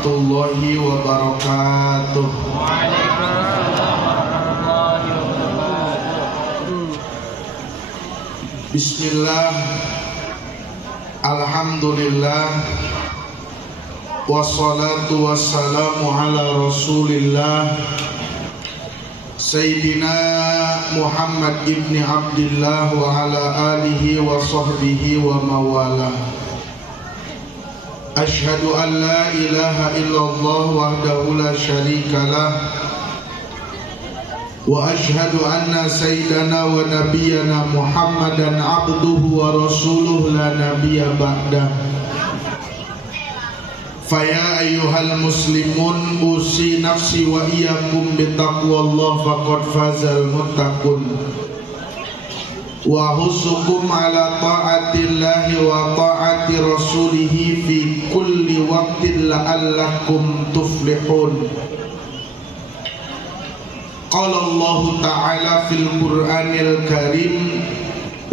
warahmatullahi wabarakatuh. Bismillah, alhamdulillah, wassalatu wassalamu ala rasulillah Sayyidina Muhammad ibn Abdillah wa ala alihi wa sahbihi wa mawala. Ashhadu an la ilaha illallah wahdahu la syarikalah wa ashhadu anna sayyidana wa nabiyyana Muhammadan abduhu wa rasuluhu la nabiyya ba'dah. Faya ayyuhal muslimun usi nafsi wa iyyakum bitaqwallah faqad fazal muttaqun wa husukum ala ta'atillahi wa ta'ati rasulihi fi kulli waqtin la'allakum tuflihun. Qala Allah ta'ala fil Qur'anil Karim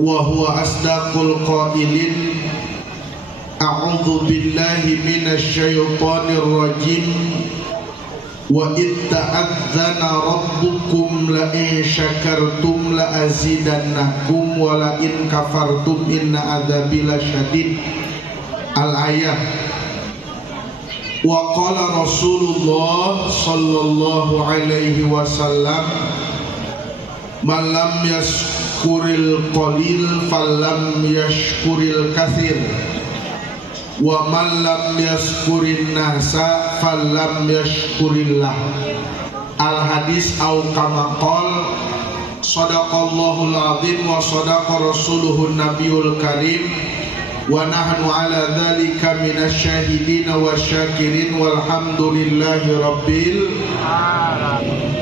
wa huwa asdaqul qailin. A'udzu billahi minasy syaithanir rajim. Wa itta'adzana rabbukum la in syakartum la azidannakum wa la in kafartum inna adzabi lasyadid. Al-ayah. Wa qala Rasulullah sallallahu alaihi wasallam, man lam yashkuril qalil falam yashkuril katsir wa man lam yashkurin nasa falam yashkurillah. Al hadis au kama qol sadaqallahul azim wa sadaqa rasuluhun nabiyul karim wa nahnu ala dzalika minasyahidin wasyakirin walhamdulillahi rabbil alamin.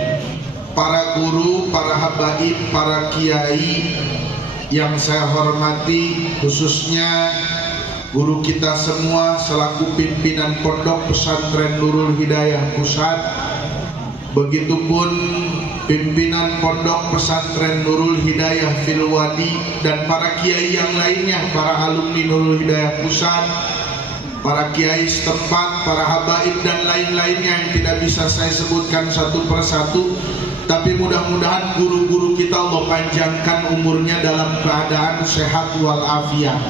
Para guru, para habaib, para kiai yang saya hormati, khususnya guru kita semua selaku pimpinan Pondok Pesantren Nurul Hidayah Pusat, begitupun pimpinan Pondok Pesantren Nurul Hidayah Filwadi dan para kiai yang lainnya, para alumni Nurul Hidayah Pusat, para kiai setempat, para habaib dan lain-lainnya yang tidak bisa saya sebutkan satu persatu, tapi mudah-mudahan guru-guru kita Allah panjangkan umurnya dalam keadaan sehat walafiat.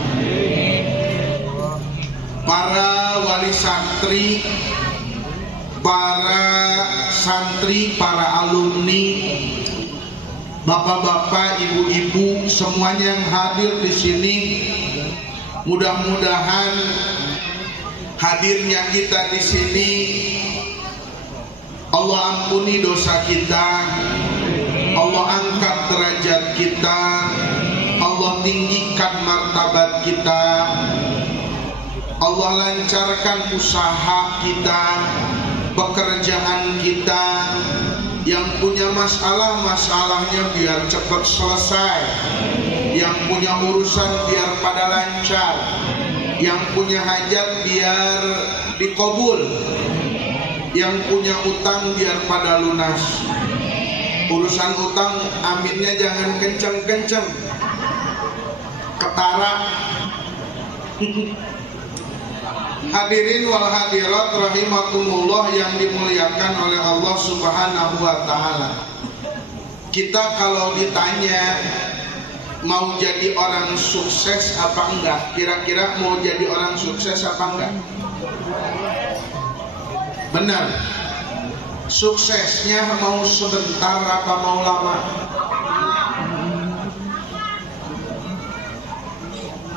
Para wali santri, para santri, para alumni, bapak-bapak, ibu-ibu, semuanya yang hadir di sini, mudah-mudahan hadirnya kita di sini Allah ampuni dosa kita, Allah angkat derajat kita, Allah tinggikan martabat kita, Allah lancarkan usaha kita, pekerjaan kita. Yang punya masalah, masalahnya biar cepat selesai. Yang punya urusan biar pada lancar. Yang punya hajat biar dikabul. Yang punya utang biar pada lunas. Urusan utang aminnya jangan kenceng-kenceng, ketara. Hadirin wal hadirat rahimakumullah yang dimuliakan oleh Allah Subhanahu wa taala. Kita kalau ditanya mau jadi orang sukses apa enggak? Kira-kira mau jadi orang sukses apa enggak? Benar. Suksesnya mau sebentar apa mau lama?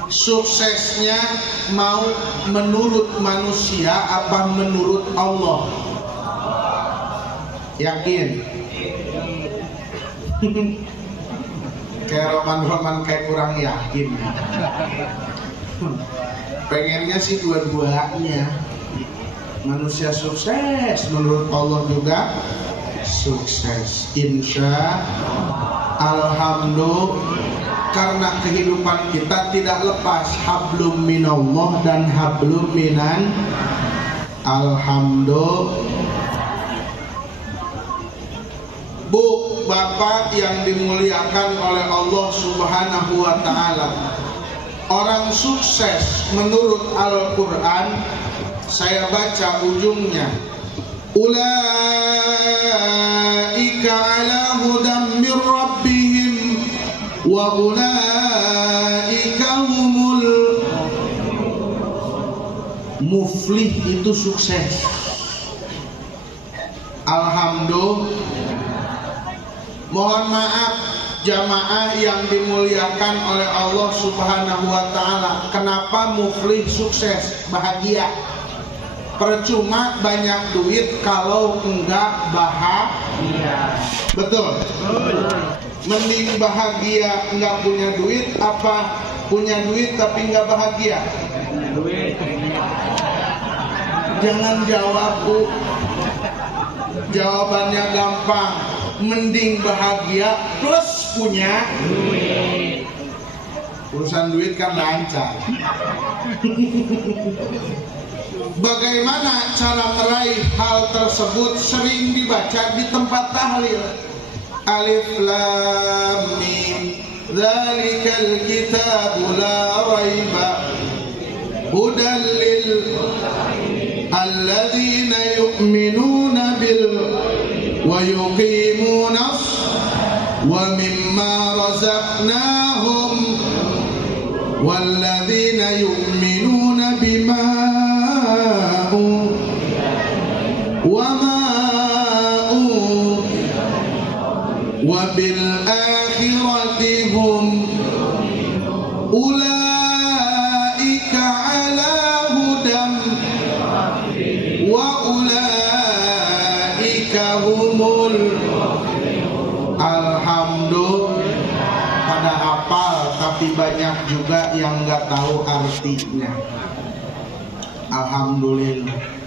Suksesnya mau menurut manusia apa menurut Allah? Yakin? Kayak roman-roman kayak kurang yakin. Pengennya sih dua-duanya. Manusia sukses, menurut Allah juga sukses. Insya Alhamdulillah. Karena kehidupan kita tidak lepas hablum minallah dan hablum minan. Alhamdulillah. Bu, bapak yang dimuliakan oleh Allah Subhanahu wa taala, orang sukses menurut Al-Quran Saya baca ujungnya, ulaika ala hudam mir rabbihim wa ulaika humul muflih, itu sukses. Alhamdulillah. Mohon maaf jamaah yang dimuliakan oleh Allah Subhanahu wa taala, kenapa muflih sukses bahagia? Percuma banyak duit kalau enggak bahagia. Betul. Mending bahagia enggak punya duit apa punya duit tapi enggak bahagia? Jangan jawab, Bu. Jawabannya gampang. Mending bahagia plus punya duit. Urusan duit kan lancar. Bagaimana cara meraih hal tersebut? Sering dibaca di tempat tahlil. Alif lam mim dzalikal kitabu la raiba hudal lil alladzina yu'minuna bil wa yuqimunas wa mimma razaqnahum walladzina yu'minuna bima wa ma wa bil akhirati hum ulaika ala hudam wa ulaika humul. Alhamdulillah, pada hafal tapi banyak juga yang nggak tahu artinya. Alhamdulillah.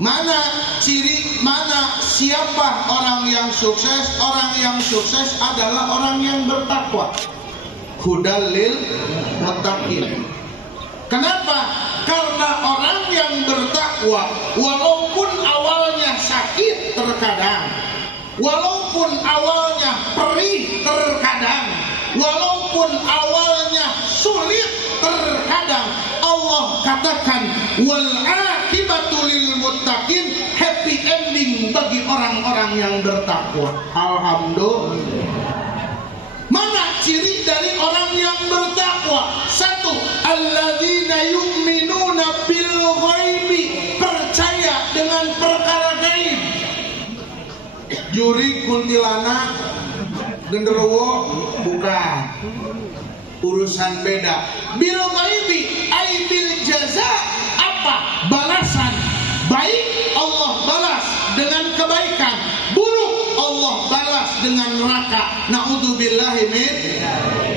Mana ciri, mana siapa orang yang sukses? Orang yang sukses adalah orang yang bertakwa. Hudal lil muttaqin. Kenapa? Karena orang yang bertakwa, walaupun awalnya sakit terkadang, walaupun awalnya perih terkadang, walaupun awalnya sulit terkadang, Allah katakan wal akibatu lil muttaqin, happy ending bagi orang-orang yang bertakwa. Alhamdulillah. Mana ciri dari orang yang bertakwa? Satu, alladzina yu'minuna bil ghaibi, percaya dengan perkara gaib. Juri kuntilanak genderuwo bukan, urusan beda. Bil ghaibi ai bil jaza, apa? Balasan. Baik Allah balas dengan kebaikan, buruk Allah balas dengan neraka. Naudzubillahi min.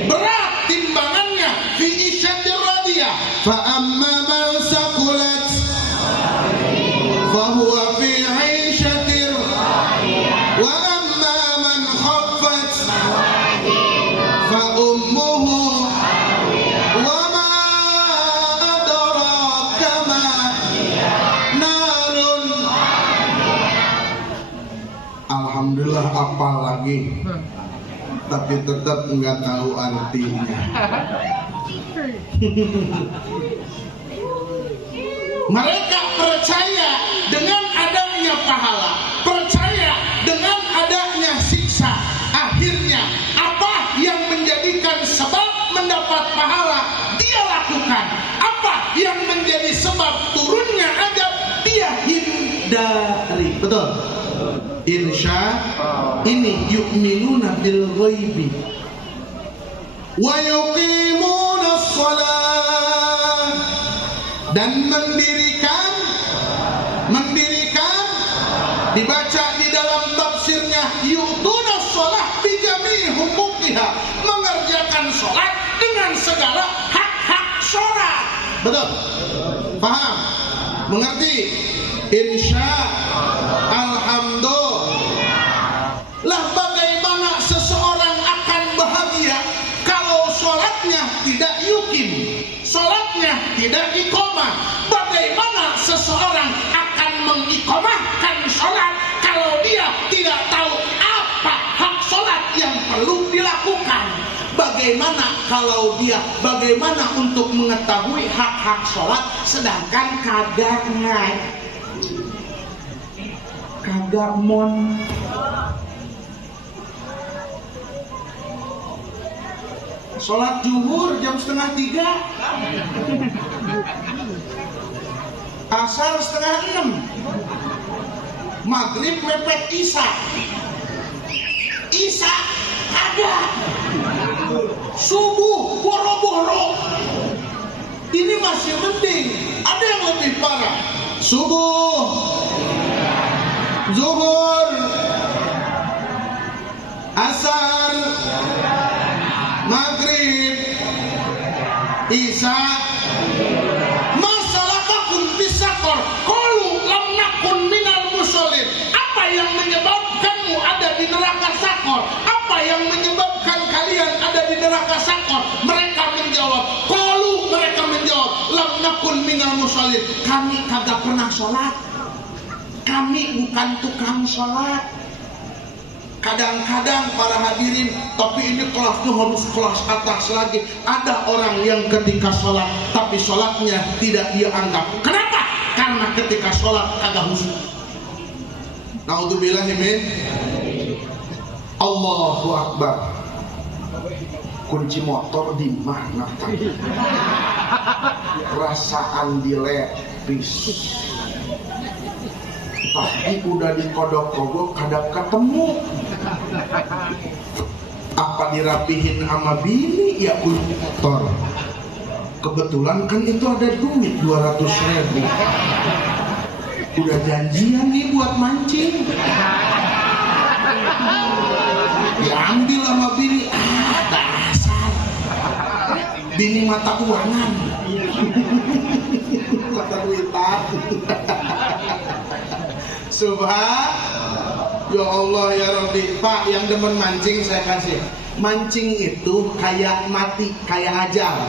Berat timbangannya fi isyatir radiyah. Fa amma man saqulat fa huwa fi 'aishatir wa amma man khaffat fa ummuhu wa ma adraka ma narun. Alhamdulillah, apal lagi tapi tetap nggak tahu artinya. Mereka percaya dengan adanya pahala, percaya dengan adanya siksa. Akhirnya apa yang menjadikan sebab mendapat pahala dia lakukan, apa yang menjadi sebab turunnya adab dia hindari. Betul. Insya ini yu'minuna bil ghaibi wa yuqimunas shalah, dan mendirikan dibaca di dalam tafsirnya yu'tunas shalah bijami hukukiha, mengerjakan sholat dengan segala hak-hak sholat. Betul? Paham? Mengerti? Insya alhamdulillah. Lah bagaimana seseorang akan bahagia kalau sholatnya tidak yukim, sholatnya tidak iqamah? Bagaimana seseorang akan mengiqamahkan sholat kalau dia tidak tahu apa hak sholat yang perlu dilakukan? Bagaimana bagaimana untuk mengetahui hak-hak sholat sedangkan kagak mon. Sholat zuhur jam 2:30, asar 5:30, maghrib mepet isya ada, subuh boro-boro. Ini masih mending. Ada yang lebih parah, subuh, zuhur, asar, maghrib, isya. Masalahkum bisakor qalu lam nakun minal musholin. Apa yang menyebabkanmu ada di neraka sakor? Apa yang menyebabkan kalian ada di neraka sakor? Mereka menjawab, mereka menjawab, lam nakun minal musholin. Kami kagak pernah sholat. Kami bukan tukang sholat. Kadang-kadang para hadirin, tapi ini kelasnya harus kelas atas lagi. Ada orang yang ketika sholat, tapi sholatnya tidak dia anggap. Kenapa? Karena ketika sholat kagak khusyuk. Naudzubillah min. Allahu Akbar. Kunci motor di mana tadi? Perasaan dilepis. Tapi udah dikodok-kodok kadang ketemu. Apa dirapihin sama bini ya kunci motor. Kebetulan kan itu ada duit 200.000. Udah janjian nih buat mancing. Diambil sama bini. Dasar bini mata uangan. Mata duitan. Subhan, ya Allah ya Rabbi. Pak yang demen mancing saya kasih. Mancing itu kayak mati, kayak ajal.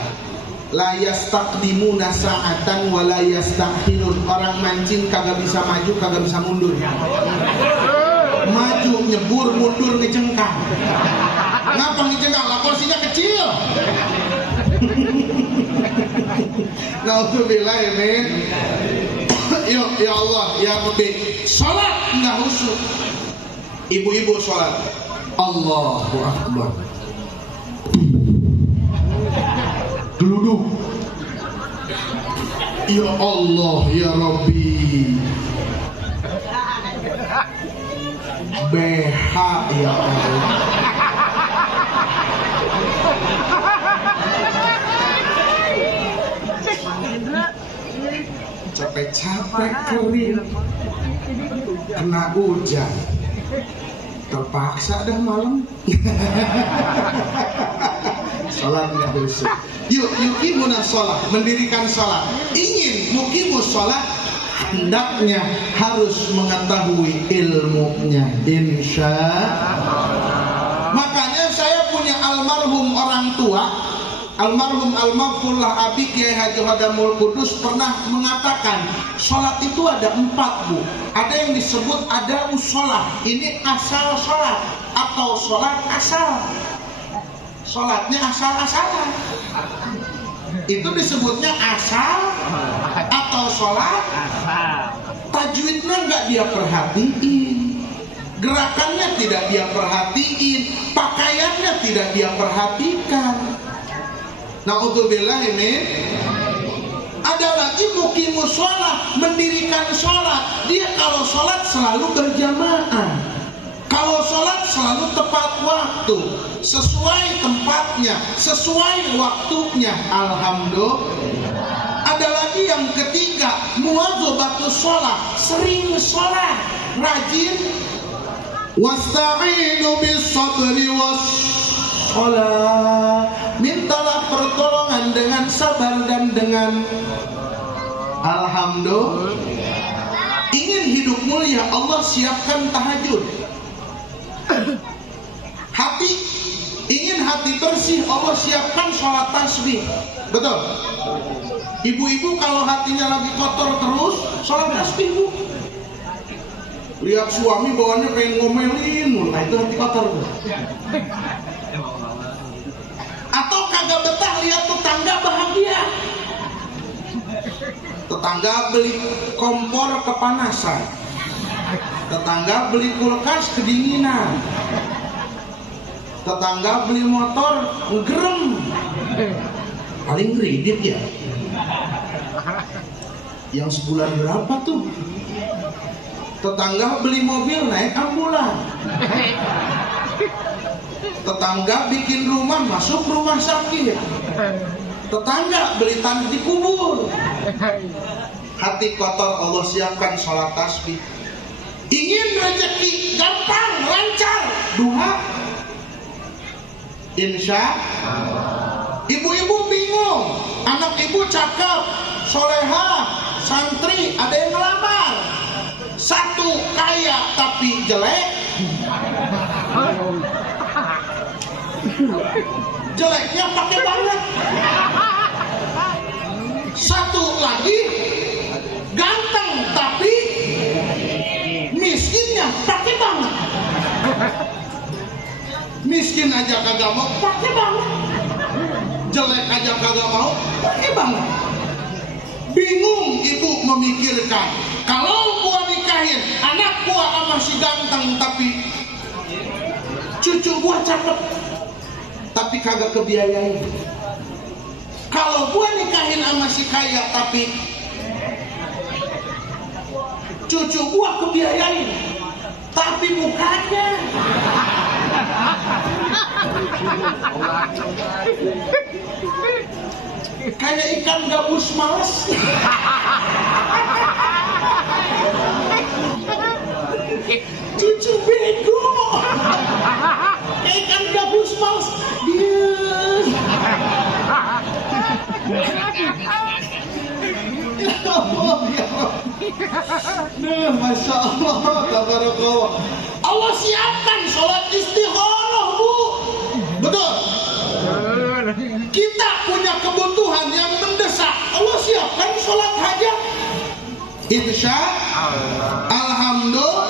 La yastaqdimuna sa'atan wa la yasta'khirun. Orang mancing kagak bisa maju, kagak bisa mundur. Maju nyebur, mundur ngejengkang. Ngapa ngejengkang? Lah porsinya kecil. Naudzubillah min. Ya Allah ya Rabbi. Salat enggak khusyuk. Ibu-ibu salat. Allahu Akbar. Duduk. Ya Allah ya Rabbi. BH ya Allah. Capek-capek kering, kena hujan, terpaksa dah malam. Salat nggak khusyuk. Yuqimuna sholat, mendirikan sholat. Ingin muqimus sholat, hendaknya harus mengetahui ilmunya. Insya Allah. Makanya saya punya almarhum orang tua, almarhum al-maghfurlah Abi Kiai Haji Hadamul Kudus pernah mengatakan sholat itu ada 4 Bu. Ada yang disebut ada usolah. Ini asal sholat atau sholat asal. Sholatnya asal-asalan. Itu disebutnya asal atau sholat. Tajwidnya nggak dia perhatiin, gerakannya tidak dia perhatiin, pakaiannya tidak dia perhatikan. Naudzubillah ini. Ada lagi muqimus sholat, mendirikan sholat. Dia kalau sholat selalu berjamaah, kalau sholat selalu tepat waktu, sesuai tempatnya, sesuai waktunya. Alhamdulillah. Ada lagi yang ketiga, muwadzabatus sholat, sering sholat, rajin. Wasta'inu bis sabri was sholat, mintalah pertolongan dengan sabar dan dengan alhamdulillah. Ingin hidup mulia, Allah siapkan tahajud. Hati, ingin hati bersih, Allah siapkan sholat tasbih. Betul? Ibu-ibu kalau hatinya lagi kotor terus, sholat tasbih Bu. Lihat suami bawaannya pengen ngomelin, nah itu hati kotor Bu. kagak betah lihat tetangga bahagia. Tetangga beli kompor kepanasan, tetangga beli kulkas kedinginan, tetangga beli motor ngerem. Paling kredit ya. Yang sebulan berapa tuh? Tetangga beli mobil naik ambulan. Tetangga bikin rumah masuk rumah sakit. Tetangga beli tanah dikubur. Hati kotor Allah siapkan sholat tasbih. Ingin rezeki gampang lancar, duha. Insya Allah. Ibu-ibu bingung, anak ibu cakep, soleha, santri, ada yang ngelamar. Satu kaya tapi jelek. Jeleknya pakai banget. Satu lagi ganteng tapi miskinnya pakai banget. Miskin aja kagak mau, pakai banget. Jelek aja kagak mau, pakai banget. Bingung ibu memikirkan, kalau gua nikahin anak gua sama si ganteng tapi cucu gua cakep tapi kagak kebiayain. Kalau gua nikahin sama si kaya tapi cucu gua kebiayain tapi mukanya kayak ikan gabus males. Cucu bego kayak ikan gabus males. Masya Allah, tabarakallah. Allah siapkan sholat istikharah, Bu. Betul. Kita punya kebutuhan yang mendesak, Allah siapkan sholat hajat. Insya Allah. Alhamdulillah.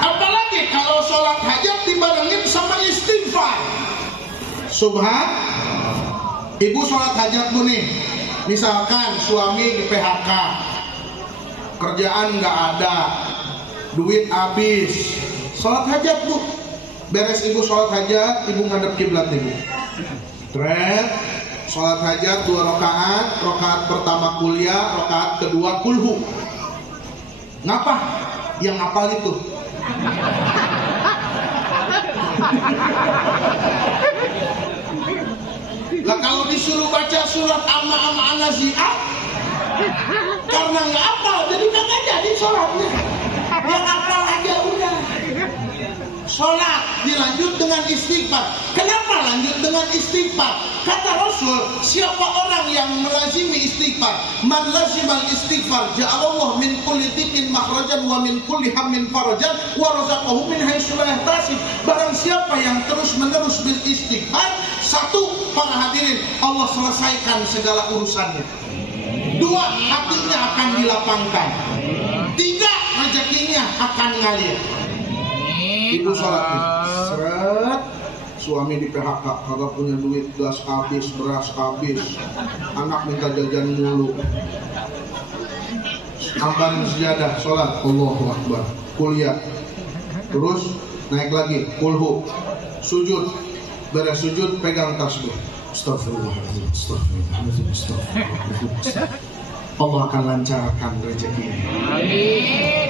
Apalagi kalau sholat hajat dibarengin sama istighfar. Subhan. Ibu sholat hajat Bu nih. Misalkan suami di PHK, kerjaan nggak ada, duit habis, sholat hajat Bu. Beres ibu sholat hajat, ibu ngadep kiblat ibu. Tret, sholat hajat 2 rakaat, rakaat pertama kuliah, rakaat kedua kulhu. Ngapa? Yang hafal itu. Lah kalau disuruh baca surat Amma An-Nazi'at, karena nggak hafal, jadi kagak jadi sholatnya. Yang hafal aja udah. Sholat dilanjut dengan istighfar. Kenapa lanjut dengan istighfar? Kata Rasul, siapa orang yang melazimi istighfar, man lazimal istighfar ja'alallahu min kulli dhiqin makhrajan wa min kulli hammin farajan wa razaqahu min haitsu la yahtasib. Barang siapa yang terus-menerus beristighfar, satu, para hadirin, Allah selesaikan segala urusannya. 2, hatinya akan dilapangkan. 3, rezekinya akan ngalir. Ibu sholat nih, seret, suami di PHK, kagak punya duit, gas habis, beras habis, anak minta jajan mulu. Ambarin sejadah, sholat, Allahu Akbar, kuliah, terus naik lagi, kulhu, sujud, beres sujud, pegang tasbih, astagfirullahaladzim, astagfirullahaladzim, astagfirullahaladzim. Allah akan lancarkan rezekinya.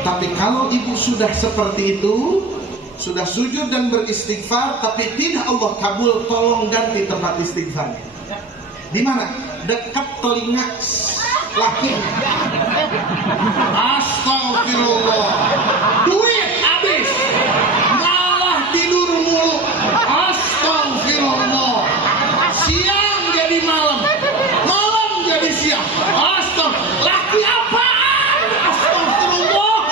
Tapi kalau ibu sudah seperti itu, sudah sujud dan beristighfar, tapi tidak Allah kabul, tolong ganti tempat istighfarnya. Di mana? Dekat telinga laki. Astagfirullah. Duit habis, malah tidur mulu. Astagfirullah. Siang jadi malam, malam jadi siang. Astagfirullah. Laki apaan? Astagfirullah.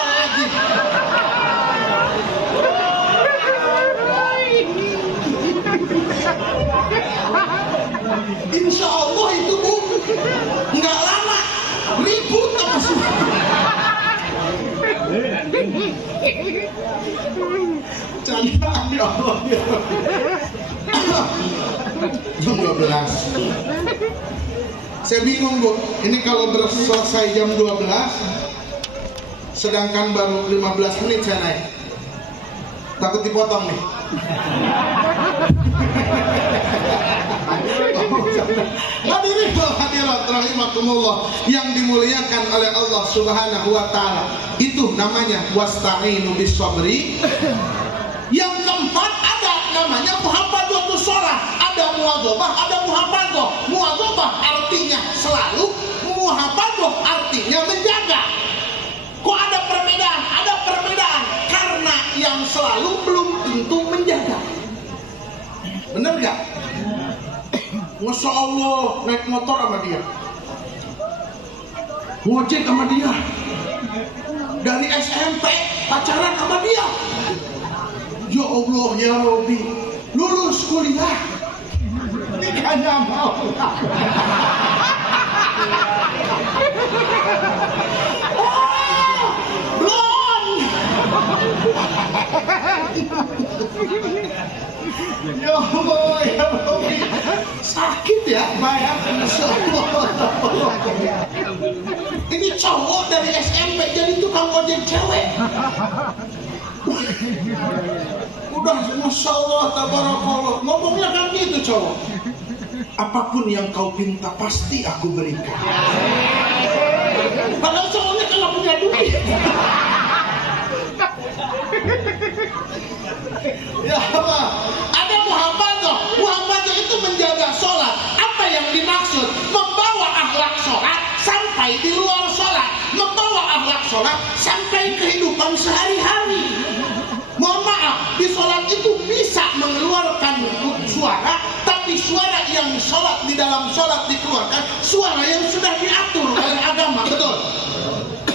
Insya Allah itu Bu, nggak lama ribut sama suami. Candaan ya Allah. Jam 12. Saya bingung Bu, ini kalau selesai jam 12 sedangkan baru 15 menit saya naik, takut dipotong nih. Hadirin wal hadirat rahimakumullah yang dimuliakan oleh Allah Subhanahu wa taala. Itu namanya wasta'inu bis sabri. Yang keempat ada namanya muhafadhatus shalah. Ada muwadzabah, ada muhafadzah. Muwadzabah artinya selalu, muhafadzah artinya menjaga. Kok ada perbedaan? Ada perbedaan karena yang selalu belum tentu menjaga. Benar nggak? Masya Allah, naik motor sama dia, ngojek sama dia, dari SMP pacaran sama dia. Ya Allah ya Rabbi, lulus kuliah nikahnya mau. Belum. Ya Allah ya Rabbi, sakit ya bayar. Ini cowok dari SMP jadi tukang ojek cewek. Udah Masya Allah tabarakallah, ngomongnya kan gitu cowok. Apapun yang kau pinta pasti aku berikan. Padahal cowoknya kalau punya duit. Ya Allah, ada muhafadzah. Muhafadzah itu menjaga sholat. Apa yang dimaksud? Membawa akhlak sholat sampai di luar sholat, membawa akhlak sholat sampai kehidupan sehari-hari. Mohon maaf, di sholat itu bisa mengeluarkan suara, tapi suara yang sholat di dalam sholat dikeluarkan suara yang sudah diatur oleh agama. Betul?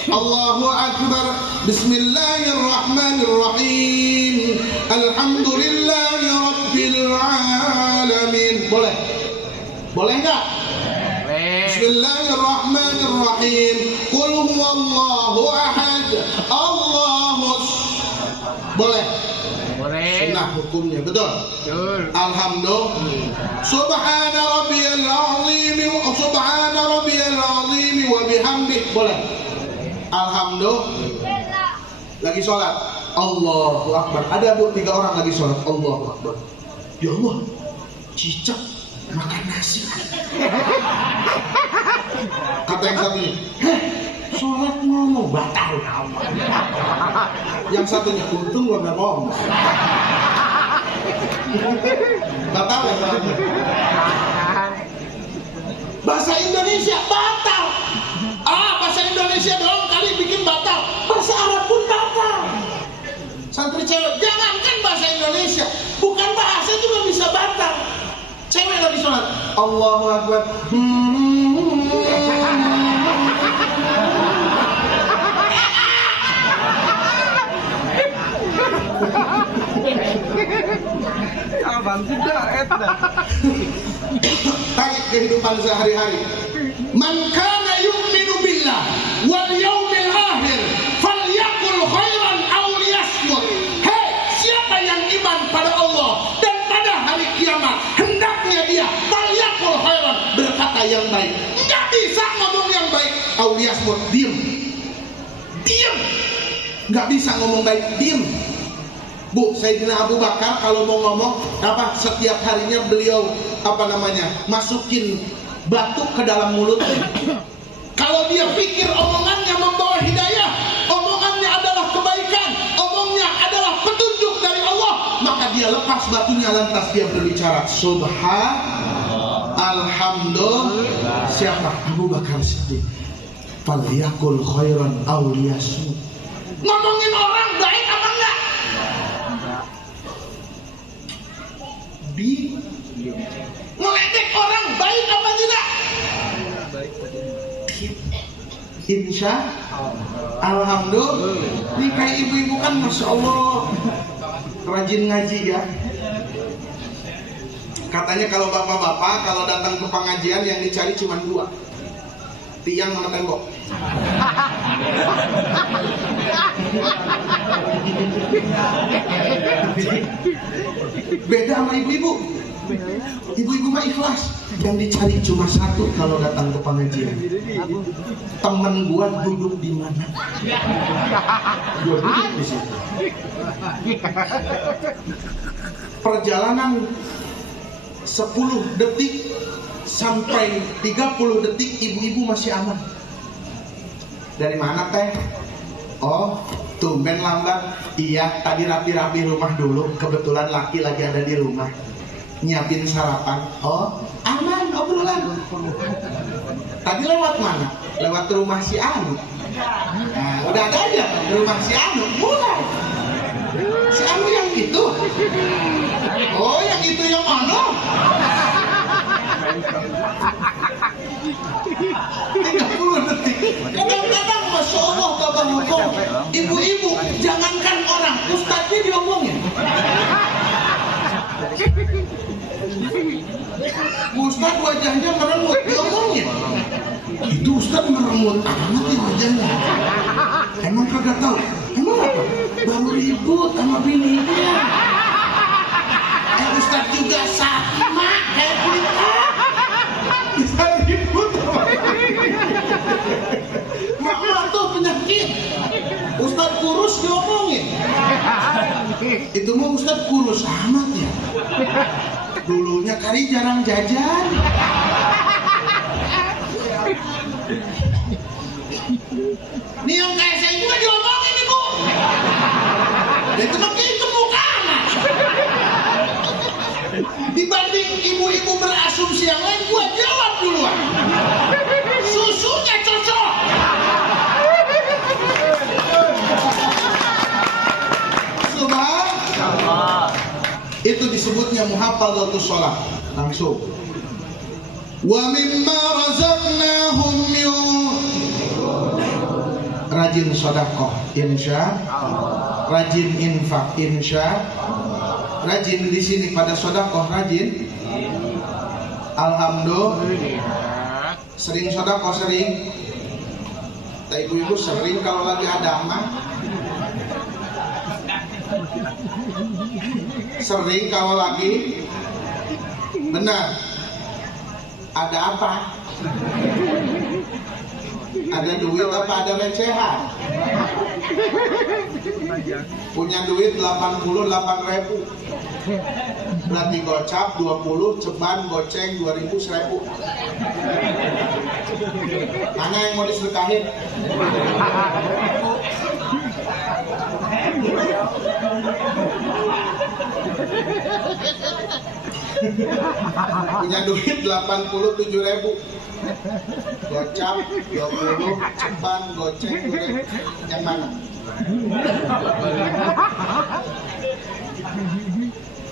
Allahu Akbar. Bismillahirrahmanirrahim. Alhamdulillahi Rabbil Alamin. Boleh? Boleh nggak? Bismillahirrahmanirrahim. Qul huwallahu ahad. Allahus. Boleh? Boleh. Sunnah hukumnya. Betul? Betul. Alhamdulillah. Subhana rabbiyal azim wa subhana rabbiyal azim wa bihamdih. Boleh? Alhamdulillah. Lagi sholat, Allahu Akbar. Ada Bu, 3 orang lagi sholat, Allahu Akbar. Ya Allah, cicak makan nasi. Kata yang satunya, sholat ngomong batal. Yang satunya, untung gak ngomong. Batal ya sholatnya. Bahasa Indonesia batal. Bahasa Indonesia doang kali bikin batal. Bahasa Arab pun batal. Santri cewek, jangankan bahasa Indonesia, bukan bahasa juga bisa batal. Cewek lagi sholat, Allahu Akbar. Tanya kehidupan sehari-hari. Man kana yu'minu billah wal yaumil akhir falyakul khairan aw liyasmut. Hei, siapa yang iman pada Allah dan pada hari kiamat, hendaknya dia falyakul khairan, berkata yang baik. Enggak bisa ngomong yang baik, aw liyasmut, diam. Diam. Enggak bisa ngomong baik, diam. Bu, Sayyidina Abu Bakar kalau mau ngomong setiap harinya beliau masukin batu ke dalam mulutnya. Kalau dia pikir omongannya membawa hidayah, omongannya adalah kebaikan, omongnya adalah petunjuk dari Allah, maka dia lepas batunya lantas dia berbicara alhamdulillah. Siapa? Abu Bakar Siddiq. Falyakul khairan aw liyasmut. Ngomongin orang baik apa enggak? Ngeledek orang baik apa tidak? Insya Alhamdulillah. Ini kayak ibu-ibu kan Masya Allah rajin ngaji ya. Katanya kalau bapak-bapak kalau datang ke pengajian yang dicari cuma 2, tiang sama tembok. Beda sama ibu-ibu. Ibu-ibu mah ikhlas. Yang dicari cuma satu kalau datang ke pengajian. Temen gua duduk di mana? Gua duduk di situ. Perjalanan 10 detik sampai 30 detik ibu-ibu masih aman. Dari mana teh? Oh, tumben lambat. Iya, tadi rapi-rapi rumah dulu. Kebetulan laki lagi ada di rumah, nyiapin sarapan. Oh, aman obrolan. Tadi lewat mana? Lewat rumah si Anu. Nah, udah ada aja rumah si Anu. Mulai. Si Anu yang itu. Oh, yang itu yang mana? 30 detik. Kadang-kadang Masya Allah tabarakallah, ibu-ibu jangankan orang, ustadznya diomongin. Ustadz wajahnya meremut, diomongin. Itu ustadz meremut amat ya wajahnya. Emang kagak tahu? Emang apa? Baru ribut sama bininya. Ustadz juga sama kayak kita. Bisa ribut sama mama tuh penyakit. Ustadz kurus diomongin. Itu mah ustadz kurus amat ya. Dulunya kali jarang jajan. Nih yang kayak saya juga diomongin ibu. Itu mah itu bukan. Dibanding ibu-ibu berasumsi yang lain, gua jawab duluan. Susunya cocok. Subhanallah. Itu disebutnya muhafadzatus shalah. Langsung. Wa mimma razaqnahum rajin sedekah insya Allah. Rajin infak insya Allah. Rajin di sini pada sedekah rajin. Alhamdulillah. Sering sedekah sering. Ibu-ibu sering kalau lagi ada mah. Sering kalau lagi benar. Ada apa? Ada duit apa ada recehan? Punya duit 88.000. Berarti gocap 20, ceban goceng 2.000 1.000. Mana yang mau disedekahin? Punya duit 87.000. Gocap 20, ceban goceng 2.000. Yang mana?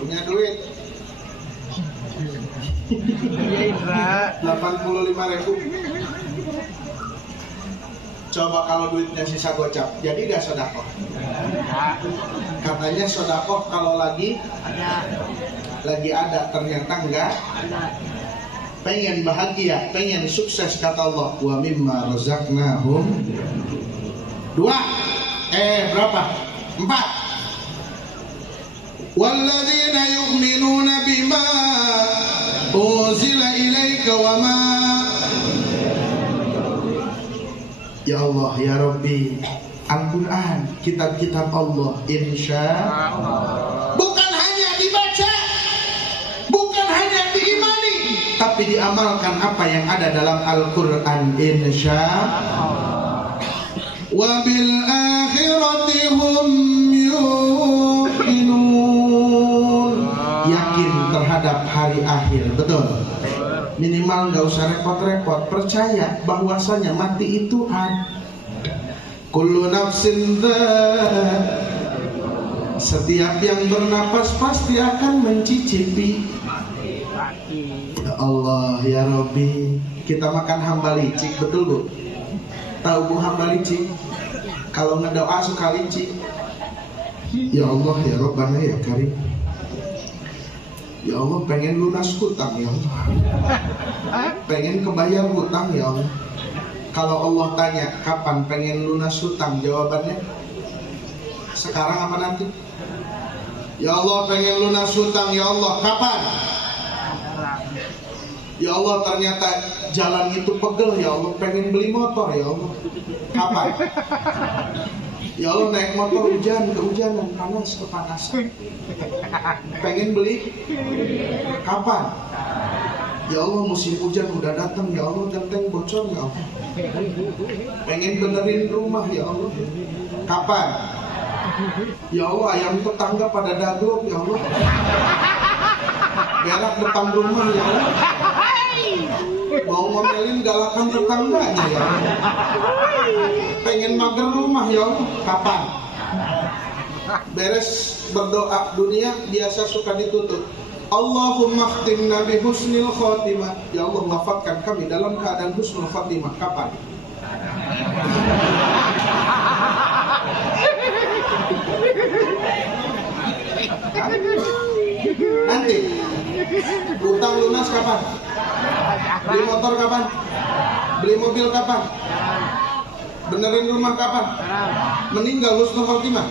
Punya duit 85.000. Coba kalau duitnya sisa gocap, jadi gak sedekah? Katanya sedekah kalau lagi ada, ternyata enggak. Pengen bahagia, pengen sukses, kata Allah, wa mimma razaqnahum. 2. Berapa? 4. Walladzina yu'minuna bima unzila ilaika wa ma. Ya Allah, ya Rabbi, Al-Quran, kitab-kitab Allah, insya Allah, bukan hanya dibaca, bukan hanya diimani, tapi diamalkan apa yang ada dalam Al-Quran, insya Allah. Wa bil akhirati hum yuqinun. Yakin terhadap hari akhir, betul. Minimal nggak usah repot-repot, percaya bahwasanya mati itu ada. Kullu nafsin setiap yang bernapas pasti akan mencicipi. Ya Allah, ya Rabbi, kita makan hamba licik, betul Bu? Tahu Bu hamba licik? Kalau ngedoa suka licik. Ya Allah, ya Rabbana, ya Karim. Ya Allah, pengen lunas hutang ya Allah. Pengen kebayar hutang ya Allah. Kalau Allah tanya kapan pengen lunas hutang, jawabannya sekarang apa nanti? Ya Allah, pengen lunas hutang ya Allah, kapan? Ya Allah, ternyata jalan itu pegel. Ya Allah, pengen beli motor. Ya Allah, kapan? Ya Allah, naik motor hujan, kehujanan, panas, kepanasan. Pengen beli? Kapan? Ya Allah, musim hujan udah datang. Ya Allah, genteng bocor. Ya Allah, pengen benerin rumah. Ya Allah, kapan? Ya Allah, ayam tetangga pada daglok. Ya Allah, berak depan rumah. Ya Allah, mau ngomelin galakan tetangganya. Ya Allah, pengen mager rumah. Ya Allah, kapan? Beres berdoa dunia biasa suka ditutup, Allahumma khtimna bi husnil khotimah. Ya Allah, wafatkan kami dalam keadaan husnul khotimah. Kapan? Nanti utang lunas kapan? Beli motor kapan? Beli mobil kapan? Benerin rumah kapan? Meninggal husnul khotimah.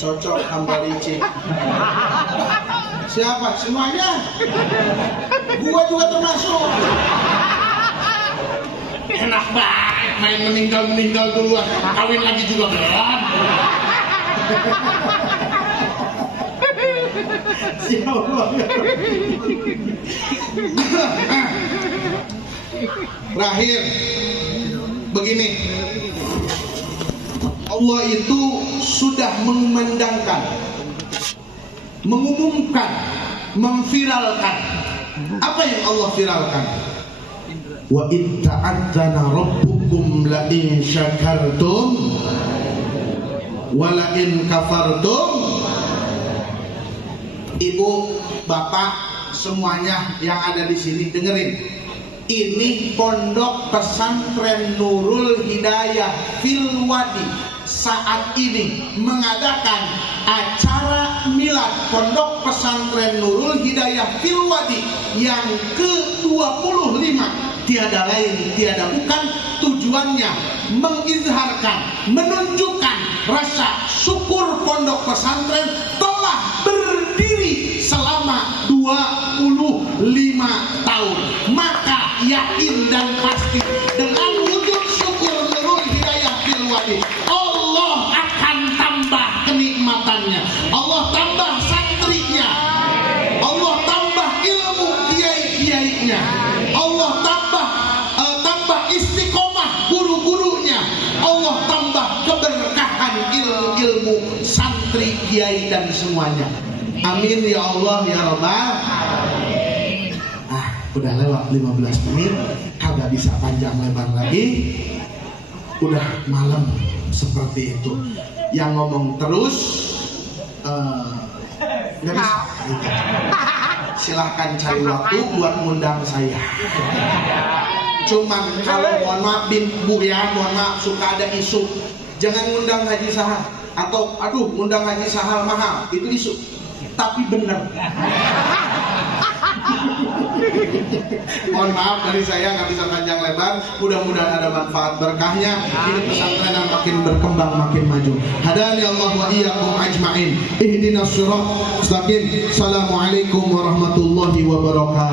Cocok hamba licin. Siapa? Semuanya. Gua juga termasuk. Enak banget main meninggal duluan, kawin lagi juga belum. Terakhir begini, Allah itu sudah mengumandangkan, mengumumkan, memviralkan. Apa yang Allah viralkan? Wa in ta'adzana rabbukum la in syakartum wa la in kafartum. Ibu, bapak, semuanya yang ada di sini dengerin. Ini Pondok Pesantren Nurul Hidayah Fil Wadi saat ini mengadakan acara milad Pondok Pesantren Nurul Hidayah Fil Wadi yang ke-25. Tiada lain, tiada bukan, tujuannya mengizharkan, menunjukkan rasa syukur pondok pesantren telah berdiri selama 25 tahun. Maka yakin dan pasti dengan wujud syukur Nurul Hidayah Fil Wadi, Allah akan tambah kenikmatannya, Allah tambah santrinya, Allah tambah ilmu kiai-kiainya, Allah tambah istiqomah guru-gurunya, Allah tambah keberkahan ilmu santri, kiai dan semuanya. Amin ya Allah ya Rabbal. Udah lewat 15 menit, kagak bisa panjang lebar lagi. Udah malam seperti itu. Yang ngomong terus nggak bisa. Silahkan cari waktu buat ngundang saya. Cuman kalau mohon maaf Bu ya, mohon maaf suka ada isu, jangan ngundang Haji Sahal atau aduh ngundang Haji Sahal mahal, itu isu. Tapi bener. Mohon maaf dari saya nggak bisa panjang lebar. Mudah-mudahan ada manfaat berkahnya. Hidup pesantren yang makin berkembang, makin maju. Hadani Allah wa iyyakum ajma'in. Ihdinas shiratal mustaqim. Assalamualaikum warahmatullahi wabarakatuh.